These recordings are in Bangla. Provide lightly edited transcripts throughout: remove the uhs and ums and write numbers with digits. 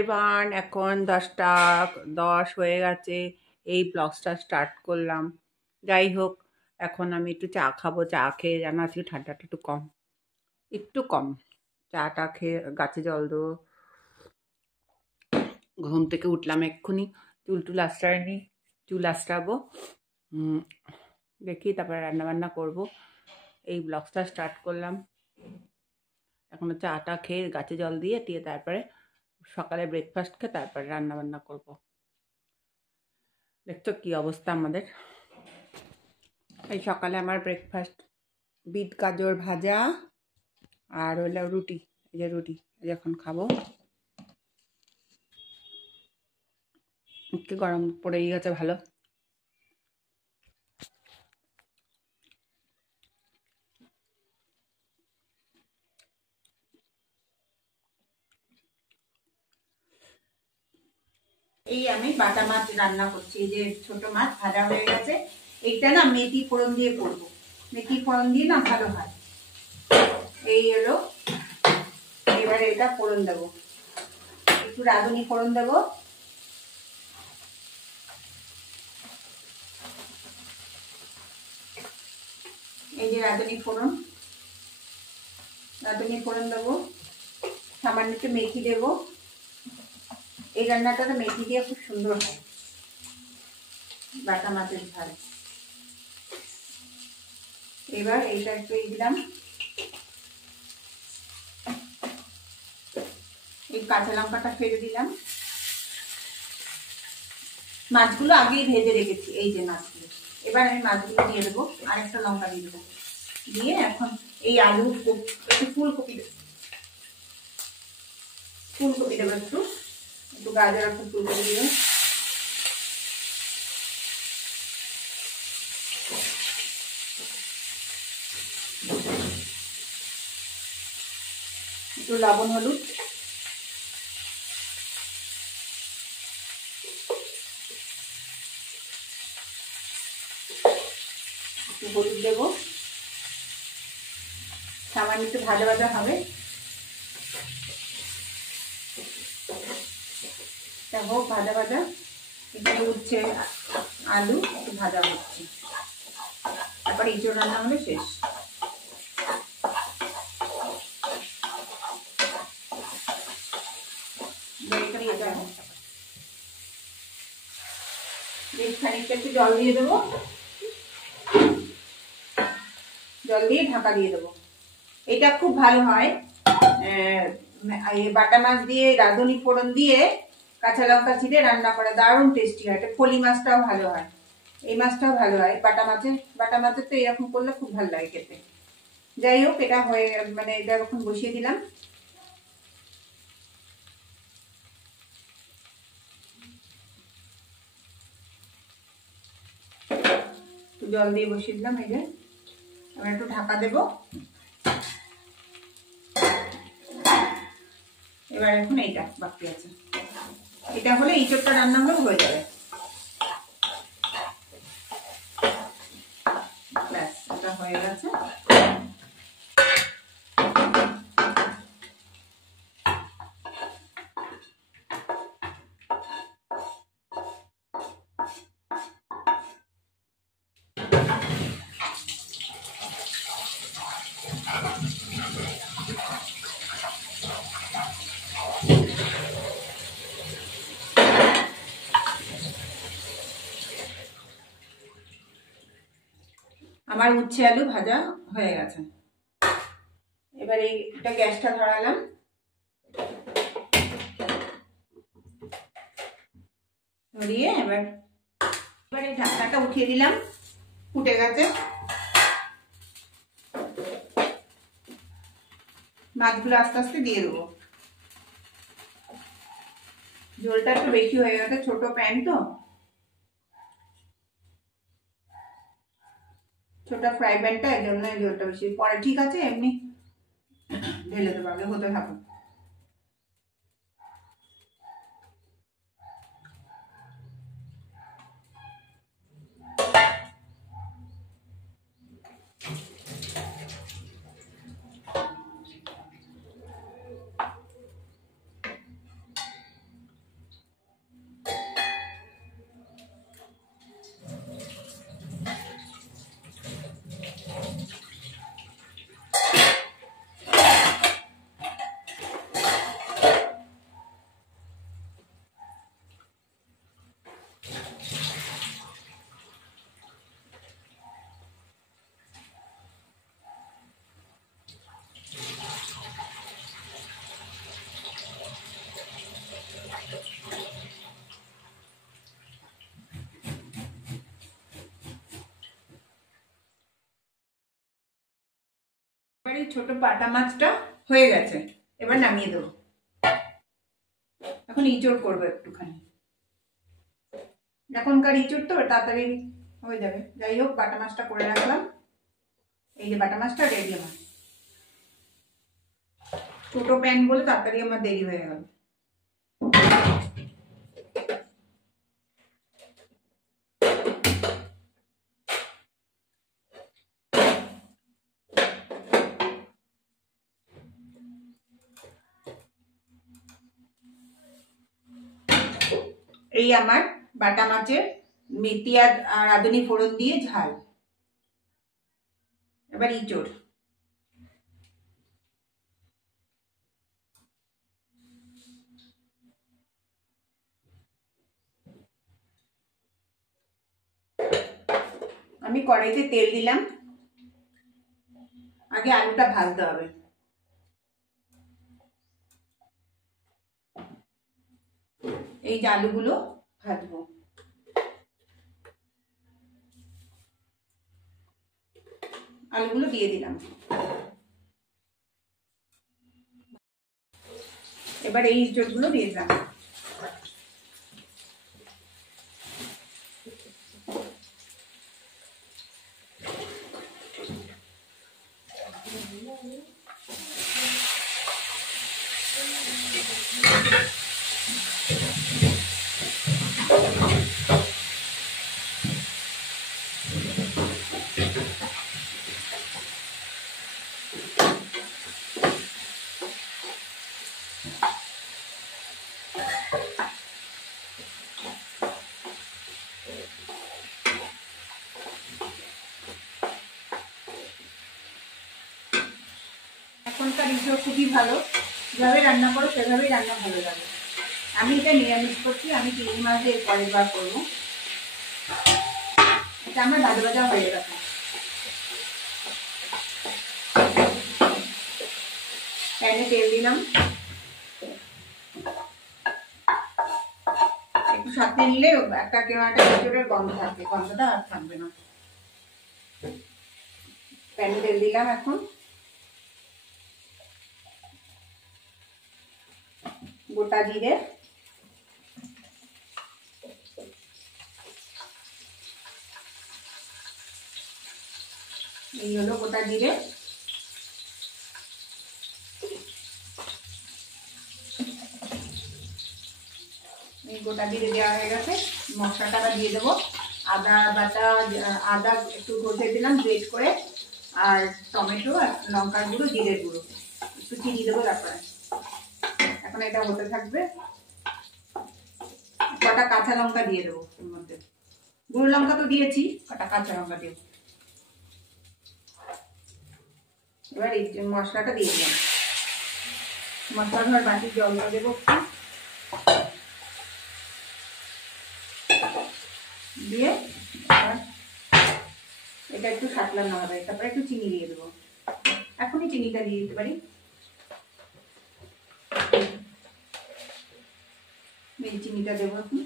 এবার এখন 10টা 10 হয়ে গেছে। এই ব্লগসটা স্টার্ট করলাম। যাই হোক, এখন আমি একটু চা খাবো। চা খেয়ে যেন আজকে ঠান্ডাটা একটু কম। চাটা খেয়ে গাছে জল দেবো। ঘুম থেকে উঠলাম এক্ষুনি, চুল আঁচড়াইনি, চুল আঁচড়াবো। দেখি তারপরে রান্নাবান্না করবো। এই ব্লগসটা স্টার্ট করলাম। এখনো চাটা খেয়ে গাছে জল দিয়ে তারপরে সকালে ব্রেকফাস্ট খেয়ে তারপরে রান্নাবান্না করবো। দেখছো কি অবস্থা আমাদের। এই সকালে আমার ব্রেকফাস্ট বিট গাজর ভাজা আর হলো রুটি। এই যে রুটি এখন খাবো। একটু গরম পড়েই গেছে ভালো। এই আমি বাটা মাছ রান্না করছি। এই যে ছোট মাছ ভাজা হয়ে গেছে। এইটা না মেথি ফোড়ন দিয়ে করবো। মেথি ফোড়ন দিয়ে না ভালো হয়। এই হলো, এবারে এটা ফোড়ন দেবো। একটু রাঁধুনি ফোড়ন দেবো। এই যে রাঁধুনি ফোড়ন দেবো। সামান্য একটু মেথি দেবো। এই রান্নাটা মেথি দিয়ে খুব সুন্দর হয়, বাটা মাছের ঝাল। এবার এইটা একটু দিলাম। এই কাঁচা লঙ্কাটা ফেলে দিলাম। মাছগুলো আগেই ভেজে রেখেছি। এই যে মাছগুলো, এবার আমি মাছগুলো দিয়ে দেবো। আর একটা লঙ্কা দিয়ে দেবো। দিয়ে এখন এই আলু একটু ফুলকপি দেবো। একটু গাজর, একটু ফুলকপি দিয়ে একটু লবণ হলুদ, একটু হলুদ দেবো। সামান্য একটু ভাজা ভাজা হবে। হোক ভাজা ভাজা। এখানে উঠছে আলু, একটু ভাজা হচ্ছে। তারপর ইঁচড় রান্না হলে শেষ। খানিকটা একটু জল দিয়ে দেবো। জল দিয়ে ঢাকা দিয়ে দেবো। এটা খুব ভালো হয়। বাটা মাছ দিয়ে রাঁধুনি ফোড়ন দিয়ে কাঁচা লঙ্কা চিড়ে রান্না করে দারুণ টেস্টি হয়। এটা ফলি মাছটাও ভালো হয়, এই মাছটাও ভালো হয়। বাটা মাছের তো এরকম করলে খুব ভালো লাগে খেতে। যাই হোক, এটা হয়ে এটা এখন বসিয়ে দিলাম। জল দিয়ে বসিয়ে দিলাম। এই যে এবার একটু ঢাকা দেবো। এবার এখন এইটা বাকি আছে। এটা হলে ইঁচড়টা রান্না হয়ে যাবে। ব্যাস, এটা হয়ে গেছে। আমার উচ্ছে আলু ভাজা হয়ে গেছে। এবার এইটা গ্যাসটা ধরালাম। ধরিয়ে এবার এই ঢাকনাটা উঠিয়ে দিলাম। ফুটে গেছে। মাছগুলো আস্তে আস্তে দিয়ে দেবো। ঝোলটা একটু বেশি হয়ে গেছে, ছোট প্যান তো, ছোট ফ্রাই প্যানটা, এর জন্য ঝোলটা বেশি। পরে ঠিক আছে, এমনি ঢেলে দেবো। আগে হতে থাকুন। এই ছোট বাটা মাছটা হয়ে গেছে, এবার নামিয়ে দেবো। এখন ইঁচড় করবো একটুখানি, এখনকার ইঁচড় তো তাড়াতাড়ি হয়ে যাবে। যাই হোক, বাটা মাছটা করে রাখলাম। এই যে বাটা মাছটা রেডি আমার। ছোট প্যান বলে তাড়াতাড়ি আমার দেরি হয়ে গেল। এই আমার বাটা মাছের মেথি আর রাঁধুনি ফোড়ন দিয়ে ঝাল। এবার ইঁচড়। আমি কড়াইতে তেল দিলাম, আগে আলুটা ভাজতে হবে। এই যে আলুগুলো ভাজবো। আলুগুলো দিয়ে দিলাম। এবার এই ইঁচড়গুলো দিয়ে দিলাম। এখনকার ইঁচড় খুবই ভালো, যেভাবে রান্না করো সেভাবেই রান্না ভালো লাগে। আমি এটা নিরামিষ করছি, আমি চিংড়ি মাছ দিয়ে পরের বার করবো। এটা আমার ভাজা ভাজা হয়ে গেছে। প্যানে তেল দিলাম, একটু সাথে নিলে একটা কেনাটা ইঁচড়ের গন্ধ থাকে, গন্ধটা আর থাকবে না। প্যানে তেল দিলাম, এখন গোটা জিরে, এই হলো গোটা জিরে। এই গোটা জিরে দেওয়া হয়ে গেছে, মশলাটা দিয়ে দেবো। আদা বাটা, আদা একটু ঘষে দিলাম গ্রেট করে, আর টমেটো আর লঙ্কার গুঁড়ো, জিরের গুঁড়ো, একটু চিনি দেবো। তারপরে এখন এটা হতে থাকবে। কটা কাঁচা লঙ্কা দিয়ে দেবো এর মধ্যে, গুঁড়ো লঙ্কা তো দিয়েছি, কটা কাঁচা লঙ্কা দেবো। এবার এই মশলাটা দিয়ে দিলাম। মশলা ধর বাটির জলটা দেবো দিয়ে, এটা একটু সাতলানো হবে। তারপরে একটু চিনি দিয়ে দেবো, এখনই চিনিটা দিয়ে দিতে পারি। চিনিটা দেবো এখন,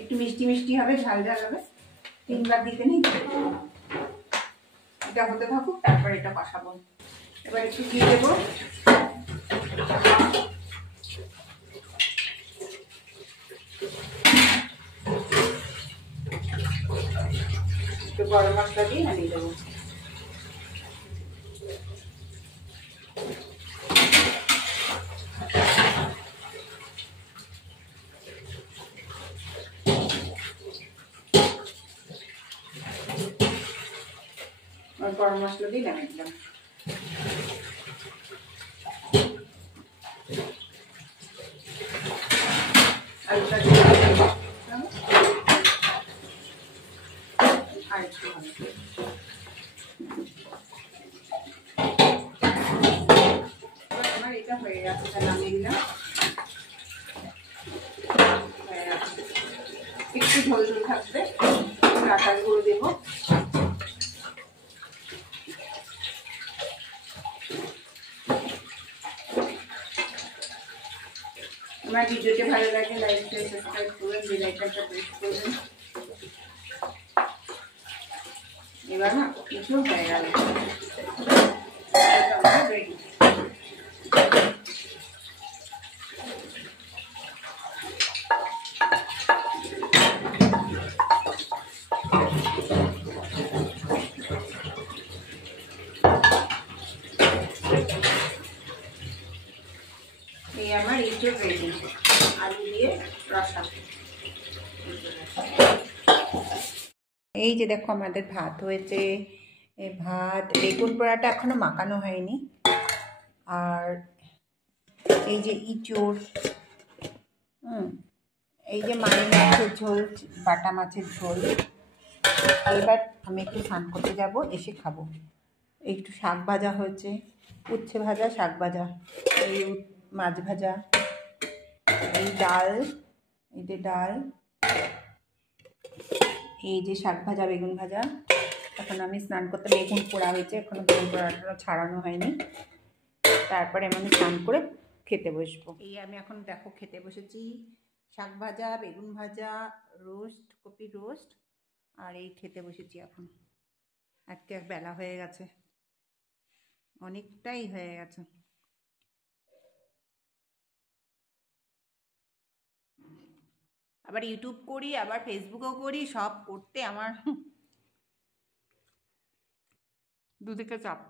একটু মিষ্টি মিষ্টি হবে, ঝাল ঝাল হবে। 3বার দিতে নেই, এটা হতে থাকুক, তারপর এটা কষাবো। এবার একটু দিয়ে দেবো, একটু গরম মশলা দিয়ে নামিয়ে দেবো। গরম মশলা দিয়ে নামিয়ে দিলাম। আলুটা আর একটু আমার এটা হয়ে গেছে, নামিয়ে দিলাম। একটু ঝোল ঝোল থাকবে, আটার গুঁড়ো দেবো। আমার ভিডিওটি ভালো লাগে লাইক শেয়ার সাবস্ক্রাইব করবেন, বেল আইকনটা প্রেস করবেন। এবার না কিছু হয়ে গেল, রেডি। এই আমার ইঁচড় রেডি, আলু দিয়ে রসা। এই যে দেখো আমাদের ভাত হয়েছে, এই ভাত, বেগুন পোড়াটা এখনো মাখানো হয়নি, আর এই যে ইঁচড়, এই যে মাছের ঝোল, বাটা মাছের ঝোল। এবার আমি একটু স্নান করতে যাব, এসে খাবো। একটু শাক ভাজা হয়েছে, উচ্ছে ভাজা, শাক ভাজা, এই মাছ ভাজা, এই ডাল, এই যে ডাল, এই যে শাক ভাজা, বেগুন ভাজা। এখন আমি স্নান করতে, বেগুন পোড়া হয়েছে, এখনো বেগুন পোড়াটা ছাড়ানো হয়নি। তারপরে আমি স্নান করে খেতে বসবো। এই আমি এখন দেখো খেতে বসেছি, শাক ভাজা, বেগুন ভাজা, রোস্ট, কপি রোস্ট, আর এই খেতে বসেছি এখন। আজকে বেলা হয়ে গেছে, অনেকটাই হয়ে গেছে। আবার ইউটিউব করি, আবার ফেসবুকও করি, সব করতে আমার দুদিকে চাপ।